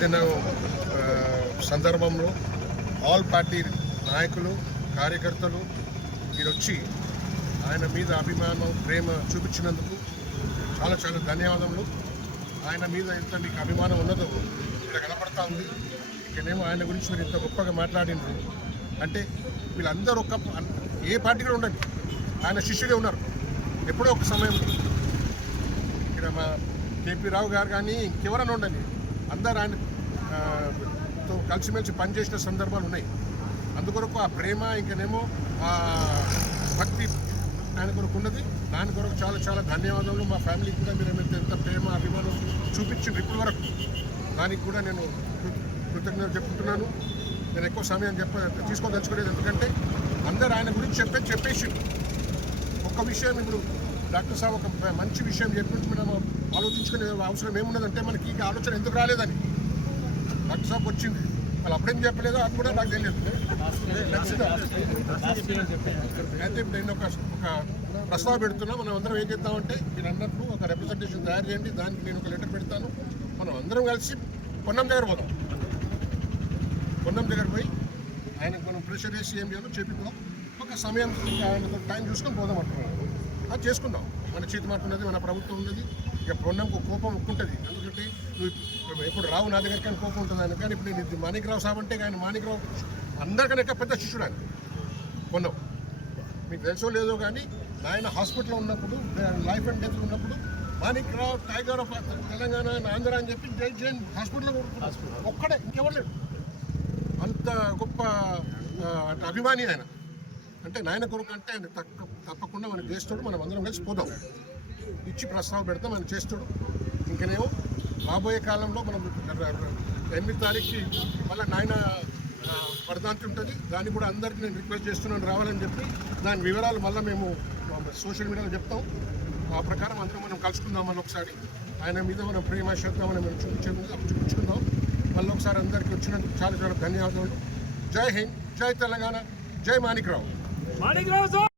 జన్మదిన సందర్భంలో all party నాయకులు కార్యకర్తలు మీరు వచ్చి ఆయన మీద అభిమానం ప్రేమ చూపించినందుకు చాలా చాలా ధన్యవాదములు. ఆయన మీద ఎంత మీకు అభిమానం ఉన్నదో ఇక్కడ కనపడతా ఉంది. ఇక్కడేమో ఆయన గురించి మీరు ఇంత గొప్పగా మాట్లాడినారు అంటే వీళ్ళందరూ ఏ పార్టీ కూడా ఉండండి, ఆయన శిష్యుడే ఉన్నారు. ఎప్పుడో ఒక సమయం ఇక్కడ మా కేపీ రావు గారు కానీ ఇంకెవరైనా ఉండండి, అందరూ ఆయనతో కలిసిమెలిసి పనిచేసిన సందర్భాలు ఉన్నాయి. అందుకొరకు ఆ ప్రేమ ఇంకనేమో ఆ భక్తి ఆయన కొరకు ఉన్నది. దాని కొరకు చాలా చాలా ధన్యవాదాలు. మా ఫ్యామిలీకి కూడా మీరు ఎంత ప్రేమ అభిమానం చూపించిండ్రు ఇప్పటి వరకు, దానికి కూడా నేను కృతజ్ఞతలు చెప్పుకుంటున్నాను. నేను ఎక్కువ సమయం తీసుకోదలుచుకోలేదు, ఎందుకంటే అందరు ఆయన గురించి చెప్పేసి ఒక్క విషయం ఇప్పుడు డాక్టర్ సాబ్ ఒక మంచి విషయం చెప్పి మనం ఆలోచించుకునే అవసరం ఏమున్నదంటే మనకి ఈ ఆలోచన ఎందుకు రాలేదని. డాక్టర్ సాబ్ వచ్చింది, వాళ్ళు అప్పుడేం చెప్పలేదో అది కూడా నాకు తెలియదు. అయితే నేను ఒక ప్రస్తావ పెడుతున్నా, మనం అందరం ఏం చేద్దామంటే మీరు అన్నట్లు ఒక రిప్రజెంటేషన్ తయారు చేయండి, దానికి నేను ఒక లెటర్ పెడతాను. మనం అందరం కలిసి పొన్నం దగ్గర పోదాం. పొన్నం దగ్గర పోయి ఆయనకు మనం ప్రెషర్ వేసి ఏం చేయాలో చెప్పిపోదాం. ఒక సమయం ఆయనతో టైం చూసుకొని పోదాం అంటున్నాను. అది చేసుకుందాం. మన చేతి మాట ఉన్నది, మన ప్రభుత్వం ఉన్నది. ఇక పొన్నంకు కోపం ఒక్కుంటుంది, ఎందుకంటే నువ్వు ఎప్పుడు రావు నా దగ్గరికి అని కోపం ఉంటుంది ఆయన. కానీ ఇప్పుడు నేను మాణిక్రావు సాబ్ అంటే ఆయన మాణిక్రావు అందరికన్నా పెద్ద శిష్యుడు ఆయన పొన్నం. మీకు తెలుసో లేదో కానీ ఆయన హాస్పిటల్లో ఉన్నప్పుడు లైఫ్ అండ్ డెత్ ఉన్నప్పుడు మాణిక్రావు టైగర్ ఆఫ్ తెలంగాణ ఆంధ్ర అని చెప్పి జైన్ హాస్పిటల్లో ఒక్కడే, ఇంకెవరు లేడు. అంత గొప్ప అభిమాని ఆయన. అంటే నాయన కొరకు అంటే ఆయన తప్పకుండా మనకు చేస్తాడు. మనం అందరం కలిసి పోదాం, ఇచ్చి ప్రస్తావం పెడతాం, ఆయన చేస్తాడు. ఇంకనేమో రాబోయే కాలంలో మనం 8వ తారీఖుకి మళ్ళీ నాయన వర్ధంతి ఉంటుంది. దాన్ని కూడా అందరికీ నేను రిక్వెస్ట్ చేస్తున్నాను రావాలని చెప్పి. దాని వివరాలు మళ్ళీ మేము సోషల్ మీడియాలో చెప్తాం. ఆ ప్రకారం అందరం మనం కలుసుకుందాం. మళ్ళీ ఒకసారి ఆయన మీద మనం ప్రేమ శ్రద్ధ మనం చూపించుకుందాం. మళ్ళీ ఒకసారి అందరికీ వచ్చినందుకు చాలా చాలా ధన్యవాదాలు. జై హింద్, జై తెలంగాణ, జై మాణిక్రావు.